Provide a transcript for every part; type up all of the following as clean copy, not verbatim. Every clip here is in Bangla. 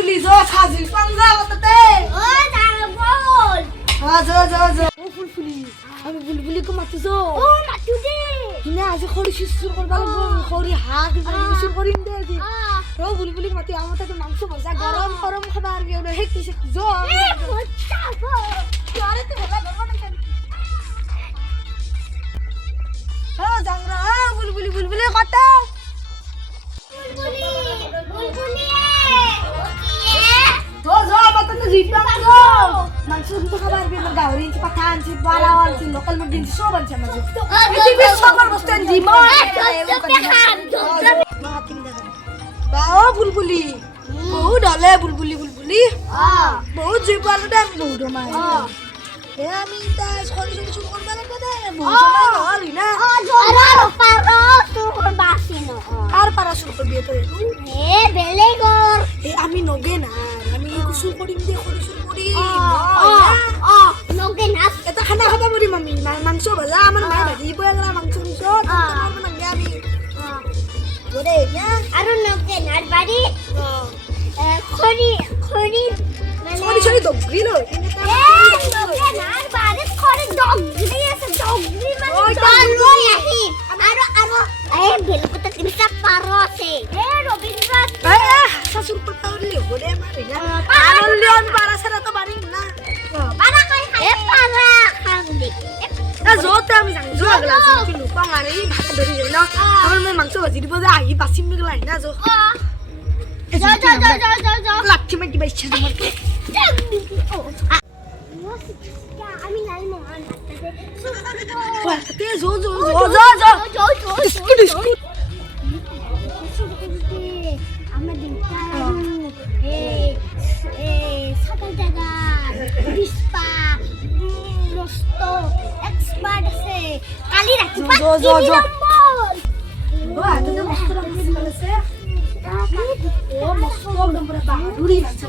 ফুলফুলি যো সাজি পাঞ্জা করতে ও দাঁড়া বল ও ফুলফুলি আমি বুলবুলি কো মাতু যো ও মাতু দে না আজ খড়ি শিশু করবা লাগবো খড়ি হাত শিশু করিম দে দি ও বুলবুলি মাতি আমার তো মাংস ভাজা গরম গরম খাবার গেল হে কি সে যো এ মজা গো আরে তো ভালো গরম না কেন জাংরা বুলবুলি বুলবুলি কত বুলবুলি বুলবুলি যো বাতা তো জিপা গো মাংস তো খাবার বি না গাউরি ci পাঠান ci বারাওয়াল ci লোকাল মুরগি ci সব আছে মাঝে এই যে সবার বস্তু জিমা বাও বুলবুলি বহু ডলে বুলবুলি বুলবুলি বহু জিপাল দে বহু দমা এ আমি তা সরি সরি শুরু করবা লাগবে দে বহু সময় হলি না আর পারো তোর বাসিনো আর পারা শুরু করবি তো এ বেলেগর এ আমি নগে না আমি কুসুল করিম দে করি শুরু করি নগে নাচ এটা খানা খাবা মরি মামি মাংস ভাজা আমার মা ভাজি বয়লা মাংস নিছো তোমার মনে গে আমি ওরে না আর নগে নাচ বাড়ি খড়ি খড়ি সরি সরি দগরি লো নগে নাচ বাড়ি খড়ি দগরি আছে দগরি মানে ডালু আহি আর বেলপতা তিনটা পারো আছে রবীন্দ্রনাথ শাশুর পটাউলি ওরে মারি না আর লিওন পারা সারা তো বাড়ি না পারা কই খাই পারা খাং দি জোতে আমি জানি জো আগলা কি লুপা মারে ভাত ধরি যাই না আমার মে মাংস ভাজি দিব যে আহি বাসিম মিগলাই না জো যা লাঠি মাটি বাইছা তোমার আমি নাই মহান তে জো জো জো জো স্কুট আমরা দিনটা সকাল জায়গা বিস্পা মস্ত এক্সপার্ট আছে কালি রাখি যো নম্বর তো মস্ত রাখি দিছে ও মস্ত নম্বর বাহাদুরি আছে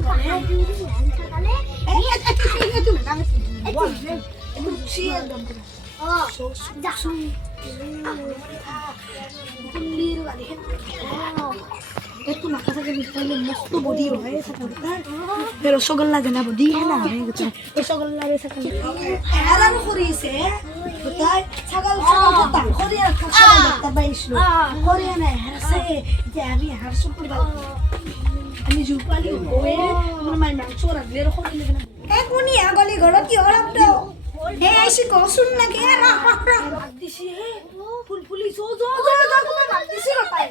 সকালে তুমি না একটু খুশি একদম যা কুল্লির গালি একটু নাকা থাকে নিশ্চয় মস্ত বডি হয় সকালটা রসগোল্লা দেনা বডি है ना রসগোল্লা রে সকাল আরাম করিছে তাই ছাগল ছাগল করিয়া খাসা দেখতে পাইছিল করিয়া না হাসে যে আমি হাসু করব আমি জুপালি ওয়ে আমার মাই মাংস রাখলে রকম লাগে না এ কোনি আগলি ঘর কি হলামটো হে আইছি কসুন না কে দিছি হে ফুলফুলি জো তুমি দিছি রে পাই